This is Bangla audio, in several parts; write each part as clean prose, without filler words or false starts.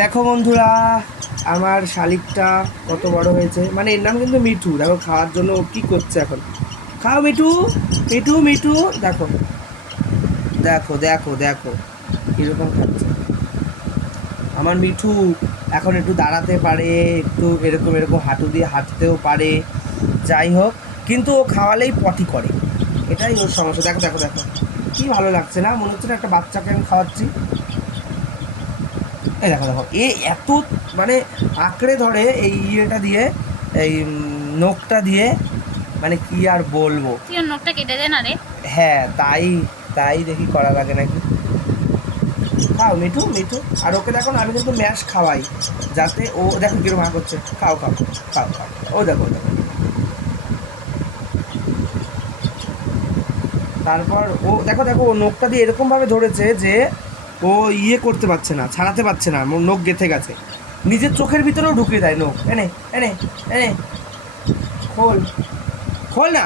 দেখো বন্ধুরা, আমার শালিকটা কত বড় হয়েছে। মানে এর নাম কিন্তু মিঠু। দেখো খাওয়ার জন্য ও কি করছে এখন। খাও মিঠু, মিঠু মিঠু। দেখো দেখো দেখো দেখো কীরকম খাচ্ছে আমার মিঠু। এখন একটু দাঁড়াতে পারে, একটু এরকম এরকম হাঁটু দিয়ে হাঁটতেও পারে। যাই হোক, কিন্তু ও খাওয়ালেই পটি করে, এটাই ওর সমস্যা। দেখো দেখো দেখো কি ভালো লাগছে না, মনে হচ্ছে না একটা বাচ্চাকে আমি খাওয়াচ্ছি। এই দেখো দেখো এ এত মানে আঁকড়ে ধরে এই ইয়েটা দিয়ে, এই নখটা দিয়ে, মানে কি আর বলবো। তুই ওর নখটা কেটে দে না রে। হ্যাঁ তাই, তাই দেখি করা লাগে নাকি। খাও মিঠু মিঠু। আর ওকে দেখো না, আমি কিন্তু ম্যাশ খাওয়াই, যাতে ও দেখো কিরকম আঁক করছে। খাও খাও খাও খাও। ও দেখো ও দেখো। তারপর ও দেখো দেখো ও নখটা দিয়ে এরকমভাবে ধরেছে যে ও ইয়ে করতে পারছে না, ছাড়াতে পারছে না, নখ গেঁথে গেছে। নিজের চোখের ভিতরেও ঢুকিয়ে দেয় নখ। এনে এনে এনে খোল, খোল না।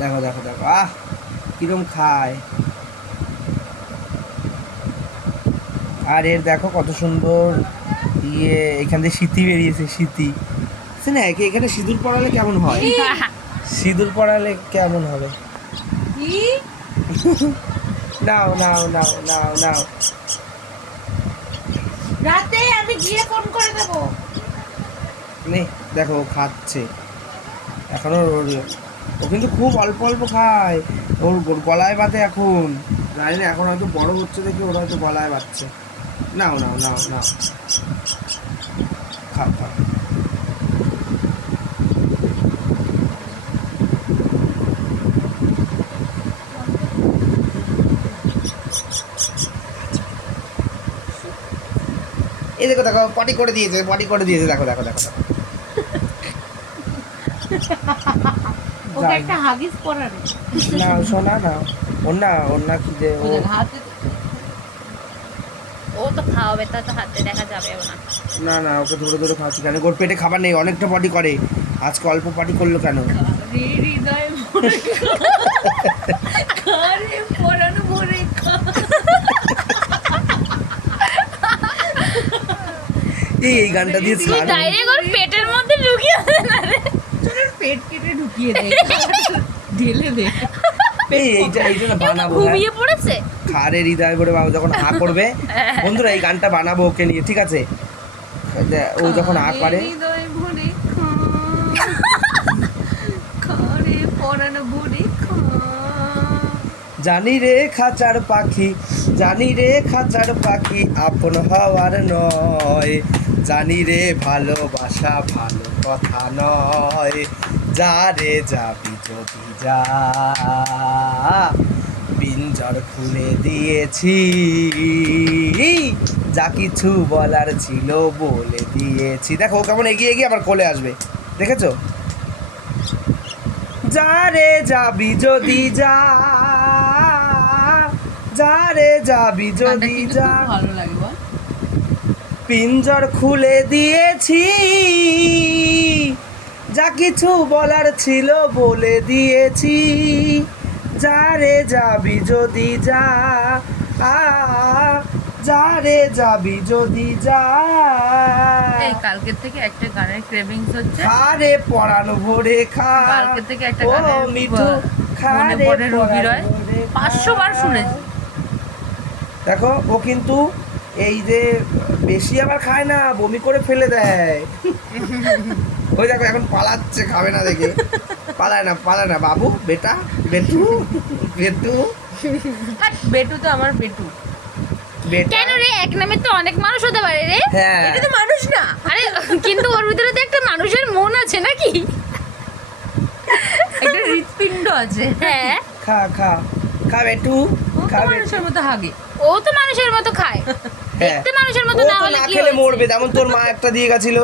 দেখো দেখো দেখো কিরম খায়। আর এর দেখো কত সুন্দর ইয়ে, এখান থেকে স্মৃতি বেরিয়েছে, স্মৃতি। না এখানে সিঁদুর পড়ালে কেমন হয়, সিঁদুর পড়ালে কেমন হবে। নাও নাও নাও নাও নাও। রাতে আমি গিয়ে ফোন করে দেবো। নে দেখো ও খাচ্ছে এখনো। ও কিন্তু খুব অল্প অল্প খায়, ওর গলায় বাঁধে এখন। জানি না এখন হয়তো বড় হচ্ছে দেখে ওরা হয়তো গলায় বাঁধছে। নাও নাও নাও নাও, খাও খাও। এই দেখো দেখো পটি করে দিয়েছে, পটি করে দিয়েছে। দেখো দেখো দেখো দেখো। ওকে একটা হাগিস পরানো। না শোনা না, ওর না কি যে ও হাতে ও তো খাওয়াবে, তা তো হাতে দেখা যাবে না। না না, ওকে ধরে ধরে খাওয়াচ্ছি কেন? ওর পেটে খাবার নেই, অনেকটা পটি করে। আজকে অল্প পটি করলো কেন? হৃদয় ভরে খারে পরানো ভরে খা। এই গানটা দিয়ে তুই ছাড়। ডাইরেক্ট ওর পেটের মধ্যে ঢুকিয়ে দে না রে। তোর পেট কেটে ঢুকিয়ে দে, ঢেলে দে। এইটা না বানাবো। ঘুমিয়ে পড়েছে। খারে হৃদয় ভরে বাবু যখন করবে বন্ধুরা, এই গানটা বানাবো ওকে নিয়ে, ঠিক আছে? ও যখন করে হৃদয় ভরে খা, খারে পরানো ভরে খা। জানি রে খাঁচার পাখি, জানি রে খাঁচার পাখি আপন হওয়ার নয়। জানি রে ভালোবাসা ভালো কথা নয়। যা রে যাবি যদি যা, পিঞ্জর খুলে দিয়েছি। যা কিছু বলার ছিল বলে দিয়েছি। দেখো ও কেমন এগিয়ে এগিয়ে আবার কোলে আসবে, দেখেছো? যা রে যাবি যদি যা, যা রে যাবি যদি যা, ভালো লাগে বল। পিঞ্জর খুলে দিয়েছি। যা কিছু বলার ছিল বলে দিয়েছি। যা রে যাবি যদি যা, যা রে যাবি যদি যা। এই কালকের থেকে একটা গানের ক্রেভিংস হচ্ছে। খা রে পরানো ভরে খা। কালকে থেকে একটা ও গানের মিঠু খা মনে রে পড়ে রবি পরানো রয়। ভরে খা। 500 বার শুনেছি। দেখো ও কিন্তু এই যে বেশি আবার খায় না, বমি করে ফেলে দেয়। ওই দেখো এখন পালাচ্ছে, খাবে না দেখে। পালায় না বাবু, বেটা বেটু বেটু আর বেটু তো আমার বেটু। বেটা। কেন রে, এক নামে তো অনেক মানুষ হতে পারে রে। হ্যাঁ এটা তো মানুষ না। আরে কিন্তু ওর ভিতরে তো একটা মানুষের মন আছে নাকি? একটা হৃৎপিণ্ড আছে। হ্যাঁ, খা খা খা বেটু, ও তো খা বেটু। মানুষের মতো হাগে। ও তো মানুষের মতো খায়। হ্যাঁ দেখতে মানুষের মতো ও না তো হলে না কি খেলে হয়েছে? মরবে, যেমন তোর মা একটা দিয়ে গেছিল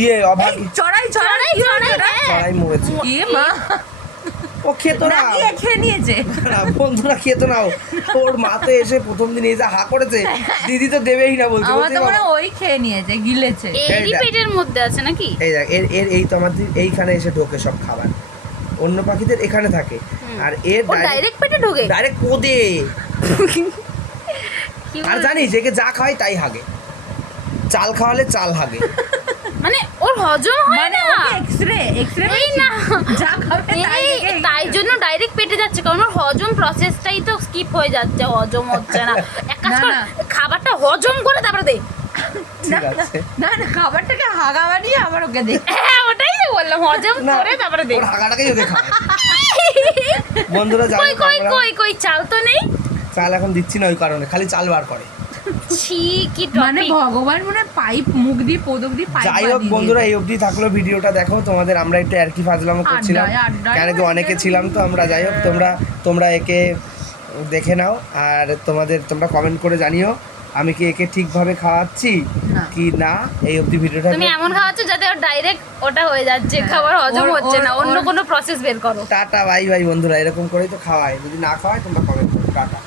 ইয়ে অভাগী, চড়াই চড়াই চড়াই, হ্যাঁ। চড়াই মরেছে। এ মা, ও খেত না, নাকি খেয়ে নিয়েছে। না, বন্ধুরা খেত না ও। ওর মা তো এসে প্রথম দিন এই যে হা করেছে, দিদি তো দেবেই না বলছে। আমার বলছে, তো মনে বাবা, হয় ওই খেয়ে নিয়েছে, গিলেছে। এরই দেখ। পেটের মধ্যে আছে নাকি? এই দেখ এর এই তো আমাদের এইখানে এসে ঢোকে সব খাবার। অন্য পাখিদের এখানে থাকে, আর এর ও ডাইরেক্ট পেটে ঢোকে? ডাইরেক্ট কোদে। কি আর বলবো? জানিস একে যা খাওয়াই তাই হাগে, চাল খাওয়ালে চাল হাগে। মানে ওর হজম হয় মানে না ওকে এক্সরে এই না যা খাবে তাই এই দেখে তাই জন্য ডাইরেক্ট পেটে যাচ্ছে, কারণ ওর হজম প্রসেসটাই তো স্কিপ হয়ে যাচ্ছে, হজম হচ্ছে না। এক কাজ না, কর, না। খাবারটা হজম করে তারপরে দে। ঠিক আছে না না খাবারটাকে হাগা বানিয়ে আবার ওকে দেখ। হ্যাঁ ওটাই তো বললাম, হজম না, করে তারপরে দে। ওর হাগাটাকেই ওকে খায়। বন্ধুরা যাই কই হোক, কই আমরা কই কই চাল তো নেই। চাল এখন দিচ্ছি না ওই কারণে, খালি চাল বার করে। ছি কি মানে টপিক। ভগবান মনে হয় পাইপ মুখ দিয়ে পদক দিয়ে পাইপ যাই হোক বন্ধুরা, এই অবধি থাকলো ভিডিওটা দেখো, তোমাদের আমরা একটু আর কি ফাজলামো করছিলাম, আড্ডায় কেন কি অনেকে ছিলাম তো আমরা। যাই হোক তোমরা একে দেখে নাও, আর তোমরা কমেন্ট করে জানিও আমি কি একে ঠিকভাবে খাওয়াচ্ছি না। কি না। এই অবধি ভিডিওটা তুমি এমন খাওয়াচ্ছ যাতে ওর ডাইরেক্ট ওটা হয়ে যাচ্ছে, খাবার হজম হচ্ছে না, অন্য কোনো প্রসেস বের করো। টাটা বাই বাই বন্ধুরা, এরকম করেই তো খাওয়ায়, যদি না খাওয়ায় তোমরা কমেন্ট করো। টাটা।